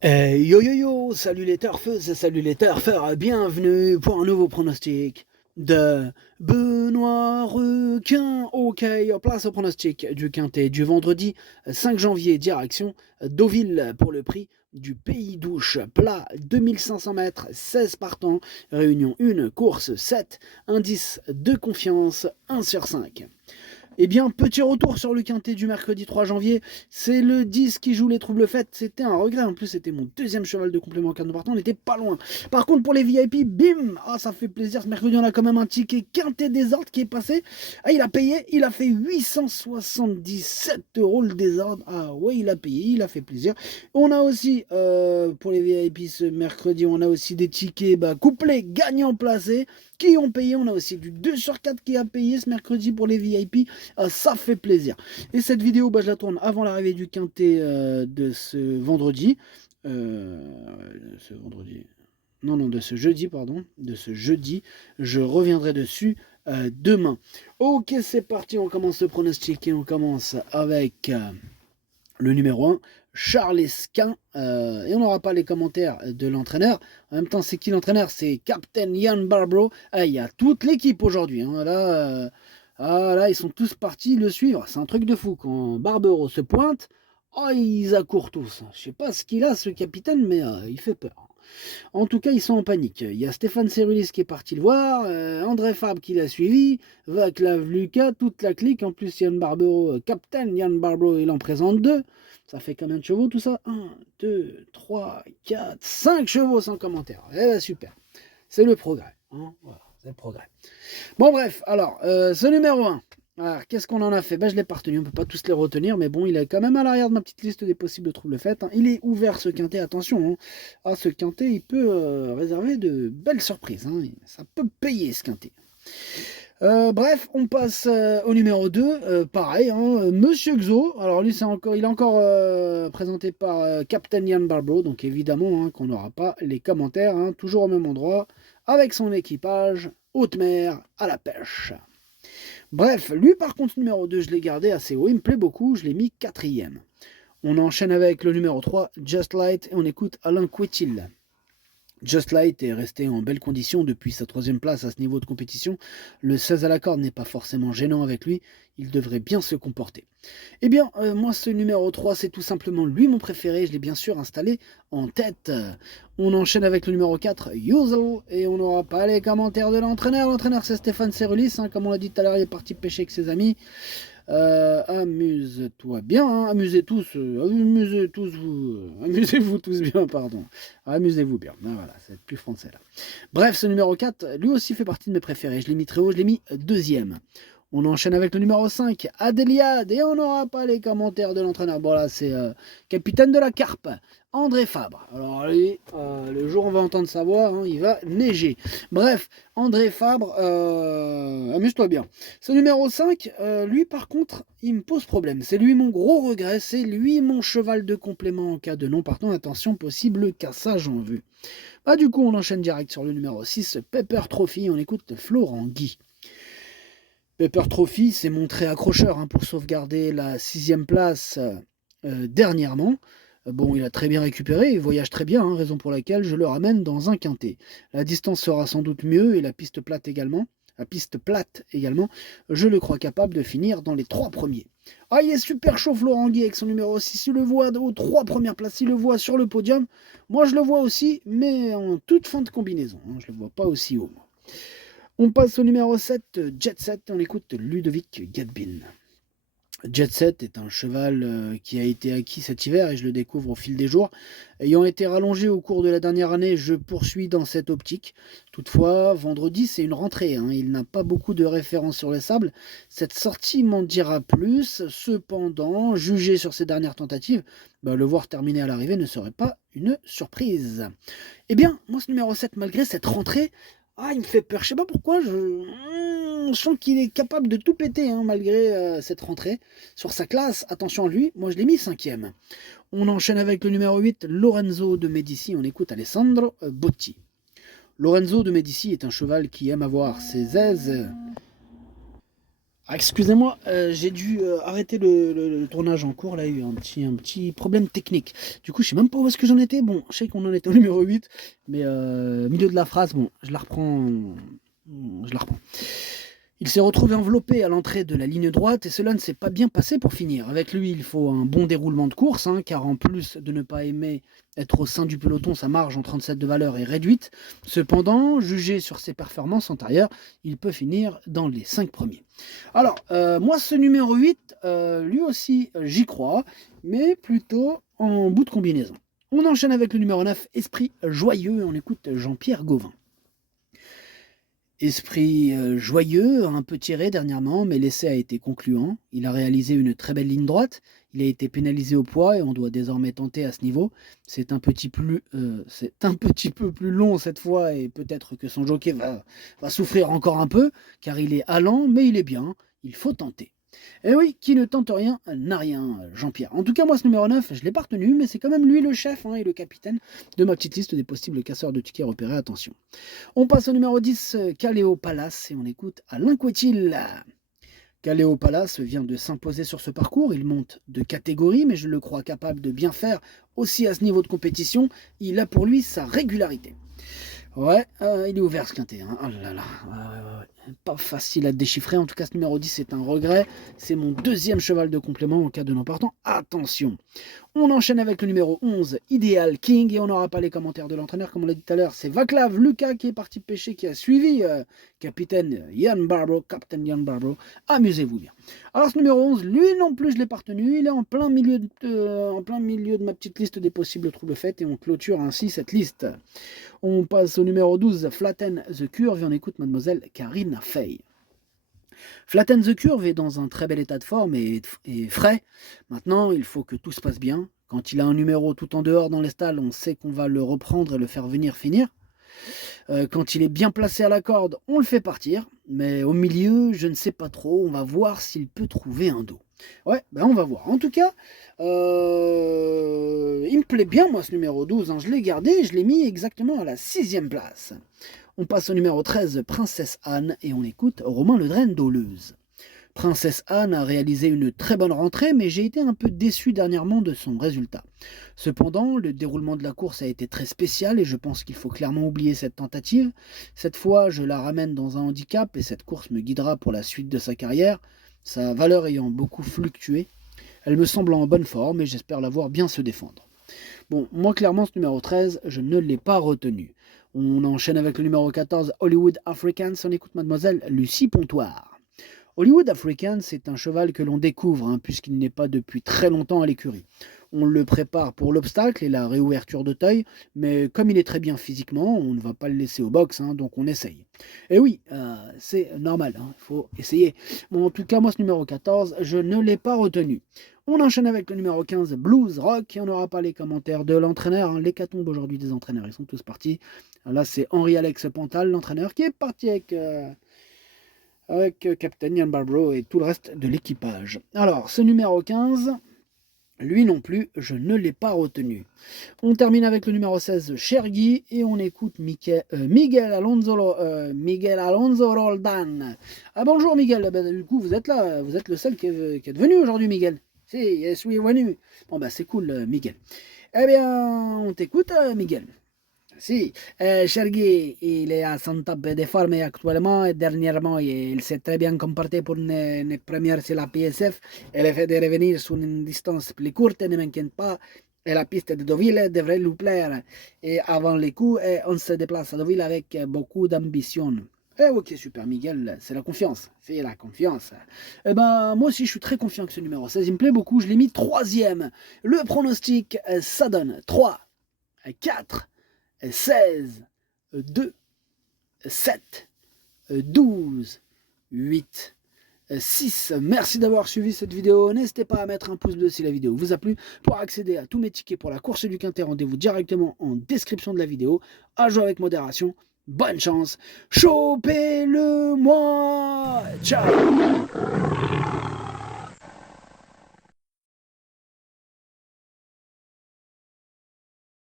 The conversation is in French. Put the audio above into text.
Yo yo yo, salut les turfeuses, salut les turfeurs, bienvenue pour un nouveau pronostic de Benoît Requin. Ok, place au pronostic du quintet du vendredi 5 janvier, direction Deauville pour le prix du Pays d'Ouche. Plat 2500 mètres, 16 partants, réunion 1, course 7, indice de confiance 1 sur 5. Eh bien, petit retour sur le quintet du mercredi 3 janvier. C'est le 10 qui joue les troubles fêtes. C'était un regret. En plus, c'était mon deuxième cheval de complément en cas de partant. On n'était pas loin. Par contre, pour les VIP, bim. Ah, ça fait plaisir. Ce mercredi, on a quand même un ticket quintet désordre qui est passé. Ah, il a payé. Il a fait 877 euros le désordre. Ah, ouais, il a payé. Il a fait plaisir. On a aussi, pour les VIP ce mercredi, on a aussi des tickets couplets gagnants placés qui ont payé. On a aussi du 2 sur 4 qui a payé ce mercredi pour les VIP. Ça fait plaisir. Et cette vidéo, je la tourne avant l'arrivée du quintet de ce vendredi. Ce vendredi. Non, non, de ce jeudi, pardon. De ce jeudi. Je reviendrai dessus demain. Ok, c'est parti. On commence le pronostic et on commence avec le numéro 1, Charles Esquin. Et on n'aura pas les commentaires de l'entraîneur. En même temps, c'est qui l'entraîneur? C'est Captain Ian Barbrough. Il y a toute l'équipe aujourd'hui. Là, ils sont tous partis le suivre. C'est un truc de fou. Quand Barbero se pointe, ils accourent tous. Je sais pas ce qu'il a, ce capitaine, mais il fait peur. En tout cas, ils sont en panique. Il y a Stéphane Cerulis qui est parti le voir, André Fabre qui l'a suivi, Vaclav Lucas, toute la clique. En plus, Yann Barbero, Captain Yann Barbero, il en présente deux. Ça fait combien de chevaux tout ça? 1, 2, 3, 4, 5 chevaux sans commentaire. Eh ben super. C'est le progrès. Voilà, c'est le progrès. Bon, bref, alors, ce numéro 1. Alors, qu'est-ce qu'on en a fait? Je ne l'ai pas retenu, on ne peut pas tous les retenir, mais bon, il est quand même à l'arrière de ma petite liste des possibles troubles faits. Il est ouvert ce quintet, attention. Ce quintet, il peut réserver de belles surprises. Ça peut payer ce quintet. Bref, on passe au numéro 2. Pareil, Monsieur Xo. Alors lui, il est encore présenté par Captain Ian Barbrough, donc évidemment qu'on n'aura pas les commentaires, toujours au même endroit, avec son équipage, haute mer, à la pêche. Bref, lui par contre, numéro 2, je l'ai gardé assez haut, il me plaît beaucoup, je l'ai mis quatrième. On enchaîne avec le numéro 3, Just Light, et on écoute Alain Quetil. Just Light est resté en belle condition depuis sa troisième place à ce niveau de compétition. Le 16 à la corde n'est pas forcément gênant avec lui, il devrait bien se comporter. Eh bien, moi ce numéro 3, c'est tout simplement lui mon préféré, je l'ai bien sûr installé en tête. On enchaîne avec le numéro 4, Yuzel, et on n'aura pas les commentaires de l'entraîneur. L'entraîneur c'est Stéphane Cerulis, comme on l'a dit tout à l'heure, il est parti pêcher avec ses amis. Amuse-toi bien, amusez-vous tous bien, pardon. Amusez-vous bien, voilà, c'est plus français là. Bref, ce numéro 4, lui aussi fait partie de mes préférés. Je l'ai mis très haut, je l'ai mis deuxième. On enchaîne avec le numéro 5, Adéliade, et on n'aura pas les commentaires de l'entraîneur. Bon là, c'est capitaine de la Carpe, André Fabre. Alors lui, le jour où on va entendre sa voix, il va neiger. Bref, André Fabre, amuse-toi bien. Ce numéro 5, lui par contre, il me pose problème. C'est lui mon gros regret, c'est lui mon cheval de complément en cas de non partant. Attention, possible cassage en vue. Du coup, on enchaîne direct sur le numéro 6, Pepper Trophy. On écoute Florent Guy. Pepper Trophy s'est montré accrocheur pour sauvegarder la 6e place dernièrement. Bon, il a très bien récupéré, il voyage très bien, raison pour laquelle je le ramène dans un quintet. La distance sera sans doute mieux et la piste plate également. Je le crois capable de finir dans les 3 premiers. Il est super chaud Florent Guy avec son numéro 6. Il le voit aux 3 premières places, il le voit sur le podium. Moi je le vois aussi, mais en toute fin de combinaison. Je ne le vois pas aussi haut. On passe au numéro 7, Jet Set, on écoute Ludovic Gadbin. Jet Set est un cheval qui a été acquis cet hiver et je le découvre au fil des jours. Ayant été rallongé au cours de la dernière année, je poursuis dans cette optique. Toutefois, vendredi, c'est une rentrée. Il n'a pas beaucoup de références sur les sables. Cette sortie m'en dira plus. Cependant, jugé sur ses dernières tentatives, le voir terminer à l'arrivée ne serait pas une surprise. Eh bien, moi, ce numéro 7, malgré cette rentrée, il me fait peur. Je sais pas pourquoi. Je sens qu'il est capable de tout péter malgré cette rentrée. Sur sa classe, attention à lui. Moi, je l'ai mis 5e. On enchaîne avec le numéro 8, Lorenzo de Medici. On écoute Alessandro Botti. Lorenzo de Medici est un cheval qui aime avoir ses aises Ah, excusez-moi, j'ai dû arrêter le tournage en cours, là, il y a eu un petit problème technique. Du coup, je sais même pas où est-ce que j'en étais. Bon, je sais qu'on en était au numéro 8, mais milieu de la phrase, bon, je la reprends. Je la reprends. Il s'est retrouvé enveloppé à l'entrée de la ligne droite et cela ne s'est pas bien passé pour finir. Avec lui, il faut un bon déroulement de course, hein, car en plus de ne pas aimer être au sein du peloton, sa marge en 37 de valeur est réduite. Cependant, jugé sur ses performances antérieures, il peut finir dans les 5 premiers. Alors, moi, ce numéro 8, lui aussi, j'y crois, mais plutôt en bout de combinaison. On enchaîne avec le numéro 9, Esprit Joyeux, et on écoute Jean-Pierre Gauvin. Esprit joyeux, un peu tiré dernièrement, mais l'essai a été concluant. Il a réalisé une très belle ligne droite. Il a été pénalisé au poids et on doit désormais tenter à ce niveau. C'est un petit peu plus long cette fois et peut-être que son jockey va souffrir encore un peu, car il est allant, mais il est bien. Il faut tenter. Et oui, qui ne tente rien n'a rien, Jean-Pierre. En tout cas, moi, ce numéro 9, je ne l'ai pas retenu, mais c'est quand même lui le chef et le capitaine de ma petite liste des possibles casseurs de tickets repérés. Attention. On passe au numéro 10, Caléo Palace, et on écoute Alain Couetil. Caléo Palace vient de s'imposer sur ce parcours. Il monte de catégorie, mais je le crois capable de bien faire aussi à ce niveau de compétition. Il a pour lui sa régularité. Ouais, il est ouvert ce quintet. Hein. Oh là là, ouais. Pas facile à déchiffrer. En tout cas, ce numéro 10, c'est un regret. C'est mon deuxième cheval de complément en cas de non partant. Attention. On enchaîne avec le numéro 11, Ideal King, et on n'aura pas les commentaires de l'entraîneur, comme on l'a dit tout à l'heure. C'est Vaclav Lucas qui est parti pêcher, qui a suivi capitaine Jan Barbro, Captain Jan Barbro. Amusez-vous bien. Alors ce numéro 11, lui non plus, je l'ai pas retenu. Il est en plein milieu de ma petite liste des possibles troubles faits, et on clôture ainsi cette liste. On passe au numéro 12, Flatten the Curve, et on écoute mademoiselle Karine Fay. Flatten the Curve est dans un très bel état de forme et frais. Maintenant, il faut que tout se passe bien. Quand il a un numéro tout en dehors dans les stalles, on sait qu'on va le reprendre et le faire venir finir. Quand il est bien placé à la corde, on le fait partir. Mais au milieu, je ne sais pas trop. On va voir s'il peut trouver un dos. Ouais, ben on va voir. En tout cas, il me plaît bien, moi, ce numéro 12. Hein. Je l'ai gardé, je l'ai mis exactement à la 6e place. On passe au numéro 13, Princesse Anne, et on écoute Romain Ledren d'Auleuse. Princesse Anne a réalisé une très bonne rentrée, mais j'ai été un peu déçu dernièrement de son résultat. Cependant, le déroulement de la course a été très spécial et je pense qu'il faut clairement oublier cette tentative. Cette fois, je la ramène dans un handicap et cette course me guidera pour la suite de sa carrière, sa valeur ayant beaucoup fluctué. Elle me semble en bonne forme et j'espère la voir bien se défendre. Bon, moi clairement ce numéro 13, je ne l'ai pas retenu. On enchaîne avec le numéro 14, Hollywood Africans, on écoute mademoiselle Lucie Pontoire. Hollywood Africans, c'est un cheval que l'on découvre, puisqu'il n'est pas depuis très longtemps à l'écurie. On le prépare pour l'obstacle et la réouverture de taille, mais comme il est très bien physiquement, on ne va pas le laisser au box, donc on essaye. Et oui, c'est normal, il faut essayer. Bon, en tout cas, moi ce numéro 14, je ne l'ai pas retenu. On enchaîne avec le numéro 15, Blues Rock, et on n'aura pas les commentaires de l'entraîneur. L'hécatombe aujourd'hui des entraîneurs, ils sont tous partis. Là, c'est Henri-Alex Pantal, l'entraîneur, qui est parti avec Captain Jan Barbro et tout le reste de l'équipage. Alors, ce numéro 15, lui non plus, je ne l'ai pas retenu. On termine avec le numéro 16, Chergui, et on écoute Miguel Alonso Roldan. Ah bonjour Miguel, du coup vous êtes là, vous êtes le seul qui est venu aujourd'hui Miguel. Si, je suis venu. Bon c'est cool Miguel. Eh bien, on t'écoute Miguel. Si, Chergui, il est à son top de forme actuellement et dernièrement il s'est très bien comporté pour une première sur la PSF et le fait de revenir sur une distance plus courte ne m'inquiète pas et la piste de Deauville devrait lui plaire et avant les coups on se déplace à Deauville avec beaucoup d'ambition. Ok super Miguel, c'est la confiance, c'est la confiance. Eh ben moi aussi je suis très confiant que ce numéro 16, il me plaît beaucoup, je l'ai mis 3e. Le pronostic ça donne 3, 4, 16, 2, 7, 12, 8, 6. Merci d'avoir suivi cette vidéo. N'hésitez pas à mettre un pouce bleu si la vidéo vous a plu. Pour accéder à tous mes tickets pour la course du Quintet, rendez-vous directement en description de la vidéo. À jouer avec modération. Bonne chance. Chopez-le-moi. Ciao.